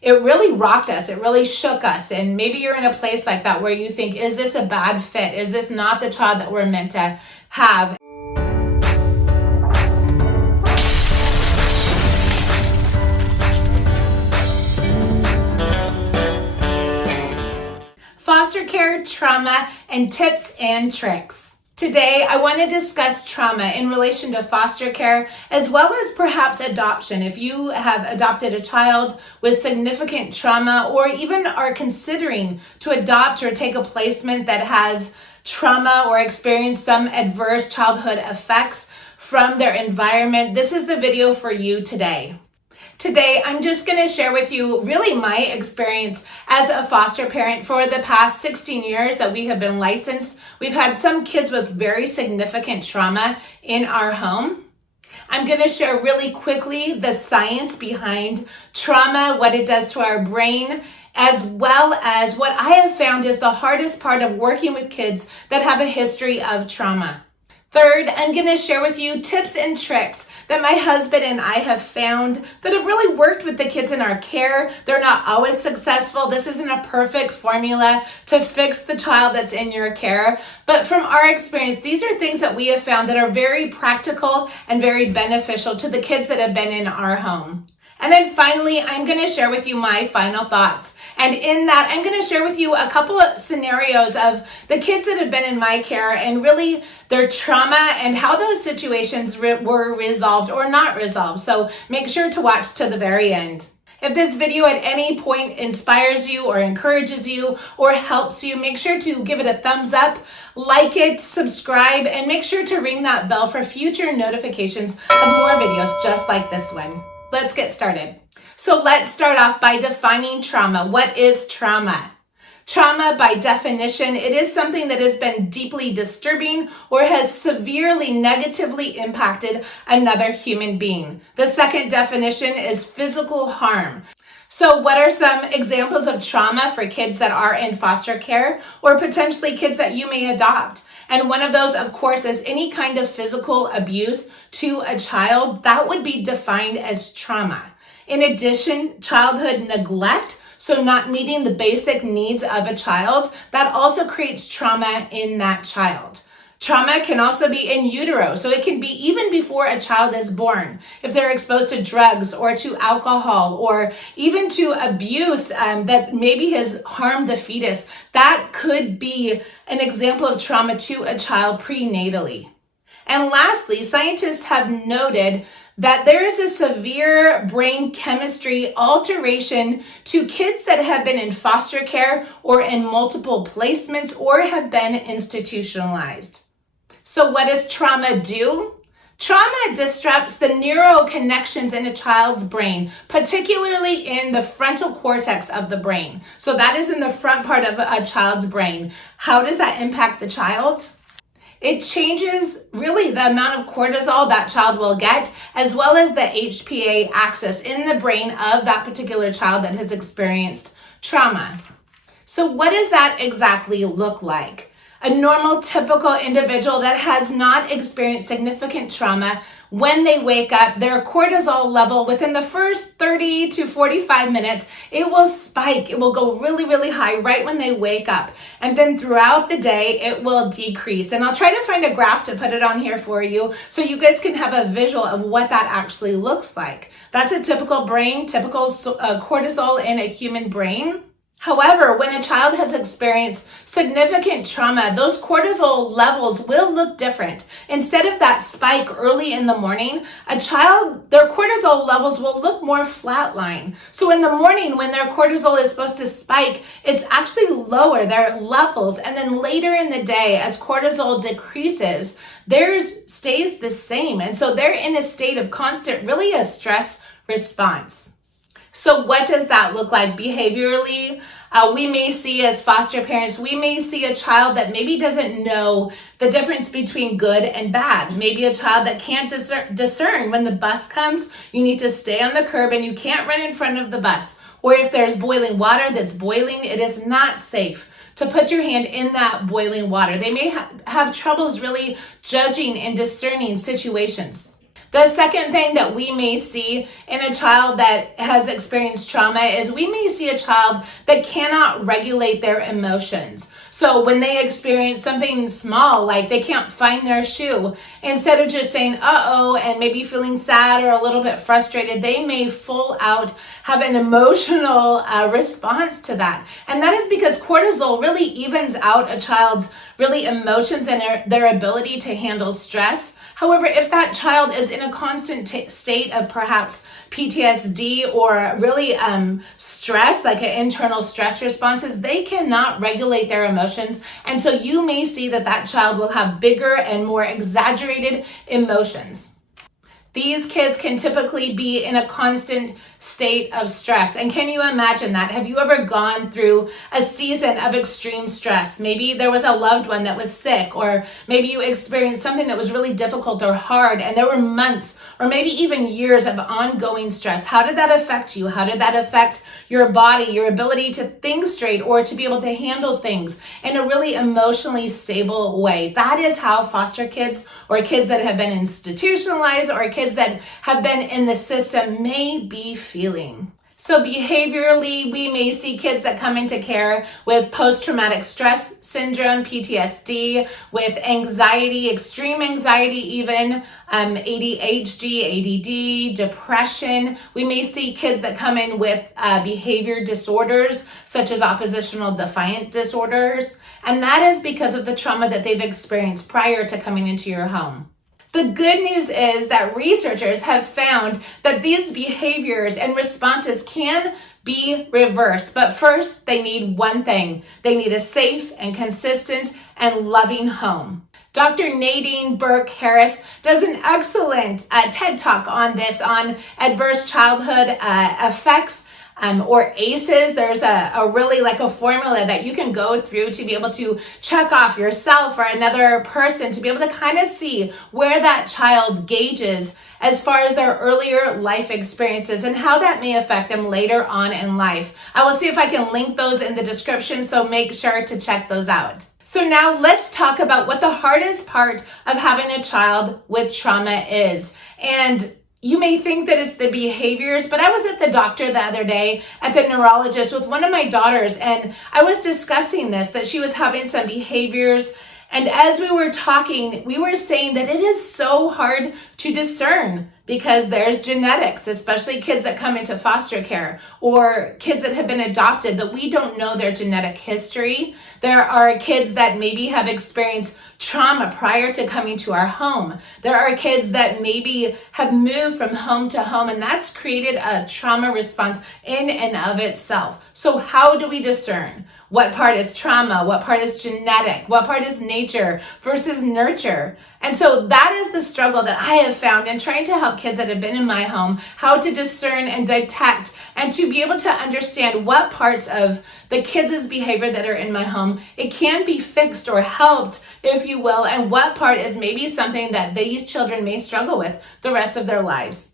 it really rocked us. It really shook us. And maybe you're in a place like that where you think, is this a bad fit? Is this not the child that we're meant to have? Foster care, trauma, and tips and tricks. Today, I want to discuss trauma in relation to foster care, as well as perhaps adoption. If you have adopted a child with significant trauma, or even are considering to adopt or take a placement that has trauma or experienced some adverse childhood effects from their environment, this is the video for you today. Today, I'm just going to share with you really my experience as a foster parent for the past 16 years that we have been licensed. We've had some kids with very significant trauma in our home. I'm going to share really quickly the science behind trauma, what it does to our brain, as well as what I have found is the hardest part of working with kids that have a history of trauma. Third, I'm going to share with you tips and tricks that my husband and I have found that have really worked with the kids in our care. They're not always successful. This isn't a perfect formula to fix the child that's in your care. But from our experience, these are things that we have found that are very practical and very beneficial to the kids that have been in our home. And then finally, I'm going to share with you my final thoughts. And in that, I'm going to share with you a couple of scenarios of the kids that have been in my care and really their trauma and how those situations were resolved or not resolved. So make sure to watch to the very end. If this video at any point inspires you or encourages you or helps you, make sure to give it a thumbs up, like it, subscribe, and make sure to ring that bell for future notifications of more videos just like this one. Let's get started. So let's start off by defining trauma. What is trauma? Trauma, by definition, it is something that has been deeply disturbing or has severely negatively impacted another human being. The second definition is physical harm. So what are some examples of trauma for kids that are in foster care or potentially kids that you may adopt? And one of those, of course, is any kind of physical abuse to a child. That would be defined as trauma. In addition, childhood neglect, so not meeting the basic needs of a child, that also creates trauma in that child. Trauma can also be in utero, so it can be even before a child is born. If they're exposed to drugs or to alcohol or even to abuse that maybe has harmed the fetus, that could be an example of trauma to a child prenatally. And lastly, scientists have noted that there is a severe brain chemistry alteration to kids that have been in foster care or in multiple placements or have been institutionalized. So what does trauma do? Trauma disrupts the neural connections in a child's brain, particularly in the frontal cortex of the brain. So that is in the front part of a child's brain. How does that impact the child? It changes really the amount of cortisol that child will get, as well as the HPA axis in the brain of that particular child that has experienced trauma. So what does that exactly look like? A normal, typical individual that has not experienced significant trauma, when they wake up, their cortisol level within the first 30 to 45 minutes, it will spike. It will go really, really high right when they wake up. And then throughout the day, it will decrease. And I'll try to find a graph to put it on here for you so you guys can have a visual of what that actually looks like. That's a typical brain, typical cortisol in a human brain. However, when a child has experienced significant trauma, those cortisol levels will look different. Instead of that spike early in the morning, their cortisol levels will look more flatline. So in the morning, when their cortisol is supposed to spike, it's actually lower, their levels. And then later in the day, as cortisol decreases, theirs stays the same. And so they're in a state of constant, really a stress response. So what does that look like behaviorally? We may see as foster parents, we may see a child that maybe doesn't know the difference between good and bad. Maybe a child that can't discern when the bus comes, you need to stay on the curb and you can't run in front of the bus. Or if there's boiling water that's boiling, it is not safe to put your hand in that boiling water. They may have troubles really judging and discerning situations. The second thing that we may see in a child that has experienced trauma is we may see a child that cannot regulate their emotions. So when they experience something small, like they can't find their shoe, instead of just saying, uh-oh, and maybe feeling sad or a little bit frustrated, they may full out have an emotional response to that. And that is because cortisol really evens out a child's really emotions and their ability to handle stress. However, if that child is in a constant state of perhaps PTSD or really stress, like an internal stress responses, they cannot regulate their emotions. And so you may see that that child will have bigger and more exaggerated emotions. These kids can typically be in a constant state of stress. And can you imagine that? Have you ever gone through a season of extreme stress? Maybe there was a loved one that was sick, or maybe you experienced something that was really difficult or hard, and there were months or maybe even years of ongoing stress. How did that affect you? How did that affect your body, your ability to think straight or to be able to handle things in a really emotionally stable way? That is how foster kids or kids that have been institutionalized or kids that have been in the system may be feeling. So behaviorally, we may see kids that come into care with post-traumatic stress syndrome, PTSD, with anxiety, extreme anxiety even, ADHD, ADD, depression. We may see kids that come in with behavior disorders, such as oppositional defiant disorders. And that is because of the trauma that they've experienced prior to coming into your home. The good news is that researchers have found that these behaviors and responses can be reversed. But first, they need one thing. They need a safe and consistent and loving home. Dr. Nadine Burke Harris does an excellent TED Talk on this, on adverse childhood effects. Or ACEs. There's a really like a formula that you can go through to be able to check off yourself or another person to be able to kind of see where that child gauges as far as their earlier life experiences and how that may affect them later on in life. I will see if I can link those in the description, so make sure to check those out. So now let's talk about what the hardest part of having a child with trauma is. And you may think that it's the behaviors, but I was at the doctor the other day, at the neurologist with one of my daughters, and I was discussing this, that she was having some behaviors. And as we were talking, we were saying that it is so hard to discern because there's genetics, especially kids that come into foster care or kids that have been adopted, that we don't know their genetic history. There are kids that maybe have experienced trauma prior to coming to our home. There are kids that maybe have moved from home to home, and that's created a trauma response in and of itself. So how do we discern what part is trauma, what part is genetic, what part is nature versus nurture? And so that is the struggle that I have found in trying to help kids that have been in my home, how to discern and detect and to be able to understand what parts of the kids' behavior that are in my home, it can be fixed or helped, if you will, and what part is maybe something that these children may struggle with the rest of their lives.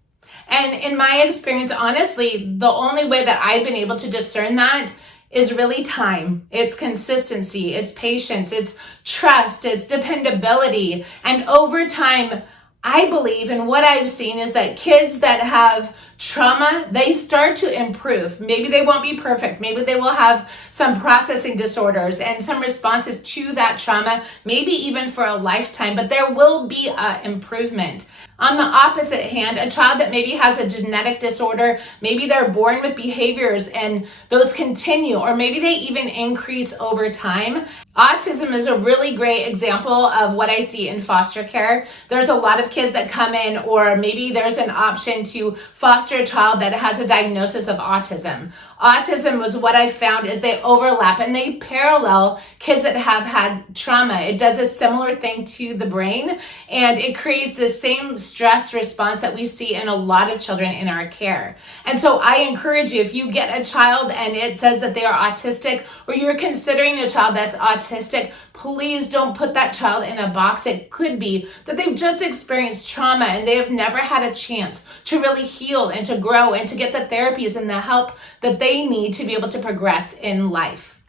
And in my experience, honestly, the only way that I've been able to discern that is really time. It's consistency, it's patience, it's trust, it's dependability. And over time, I believe, and what I've seen is that kids that have trauma, they start to improve. Maybe they won't be perfect. Maybe they will have some processing disorders and some responses to that trauma, maybe even for a lifetime, but there will be an improvement. On the opposite hand, a child that maybe has a genetic disorder, maybe they're born with behaviors and those continue, or maybe they even increase over time. Autism is a really great example of what I see in foster care. There's a lot of kids that come in, or maybe there's an option to foster a child that has a diagnosis of autism. Autism was what I found is they overlap and they parallel kids that have had trauma. It does a similar thing to the brain, and it creates the same stress response that we see in a lot of children in our care. And so I encourage you, if you get a child and it says that they are autistic, or you're considering a child that's autistic, please don't put that child in a box. It could be that they've just experienced trauma and they have never had a chance to really heal and to grow and to get the therapies and the help that they need to be able to progress in life.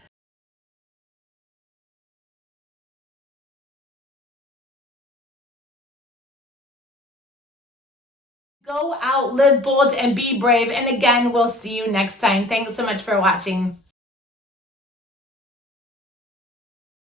Go out, live bold, and be brave. And again, we'll see you next time. Thanks so much for watching.